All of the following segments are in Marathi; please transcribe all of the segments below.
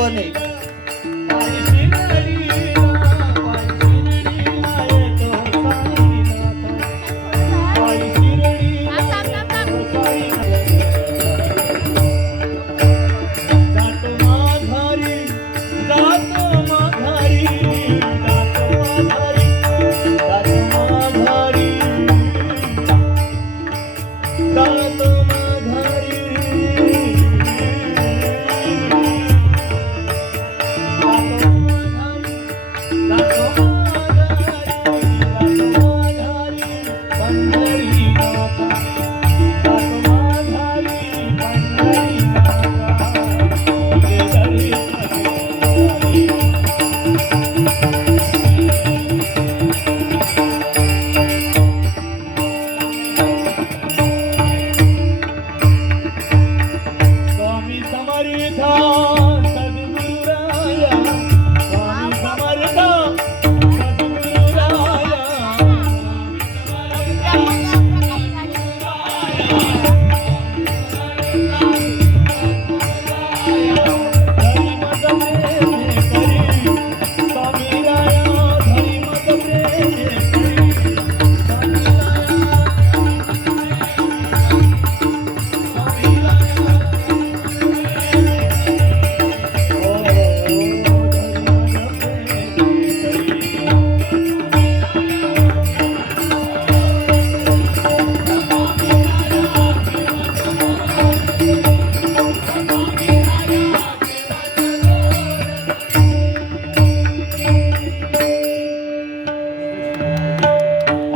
कोण आहे?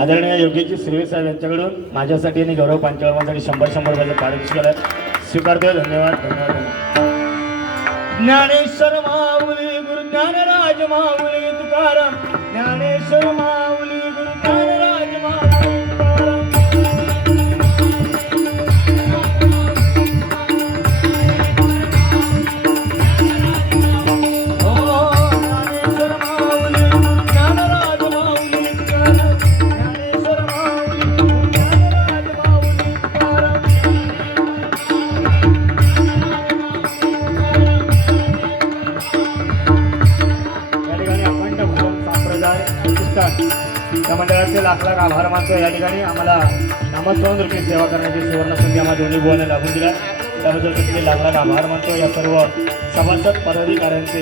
आदरणीय योगेशजी श्रीवे साहेब यांच्याकडून माझ्यासाठी आणि गौरव पांचाळमासाठी 100 रुपयाचं पारितोषिक स्वीकारतोय. धन्यवाद धन्यवाद. ज्ञानेश्वर माऊली गुरु ज्ञानराज माऊली तुकाराम. ज्ञानेश्वर माऊली गुरु ज्ञानराज माऊली तुकाराम. या मंडळाचे लाख लाख आभार मानतो. या ठिकाणी आम्हाला नामस्मरण रूपी सेवा करण्याची सुवर्ण संधी आम्हाला दोन्ही बुवाने लागून दिला. त्याबद्दल तिथे लाख लाख आभार मानतो. या सर्व सभासद पदाधिकाऱ्यांचे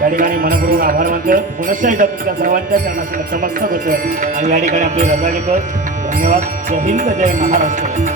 या ठिकाणी मनपूर्वक आभार मानतो. पुनश्च एकदा तुमच्या सर्वांच्या चरणाशी नतमस्तक होतोय आणि या ठिकाणी आपली रजा घेतो. धन्यवाद. जय हिंद जय महाराष्ट्र.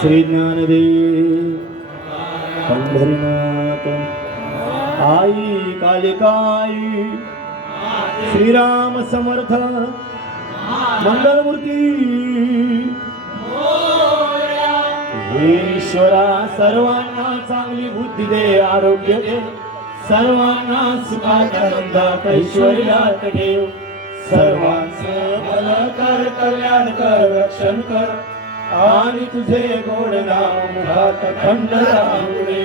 श्री ज्ञानदेव पंढरीनाथ आई कालिकाई श्रीराम समर्थ मंगलमूर्ती. हे ईश्वरा सर्वांना चांगली बुद्धी दे, आरोग्य दे, सर्वांना सुखात आनंदात ऐश्वर्यात ठेव. सर्वांचं भलं कर, कल्याण कर, रक्षण कर आणि तुझे गोड नाम मुखात खंड राहुळे.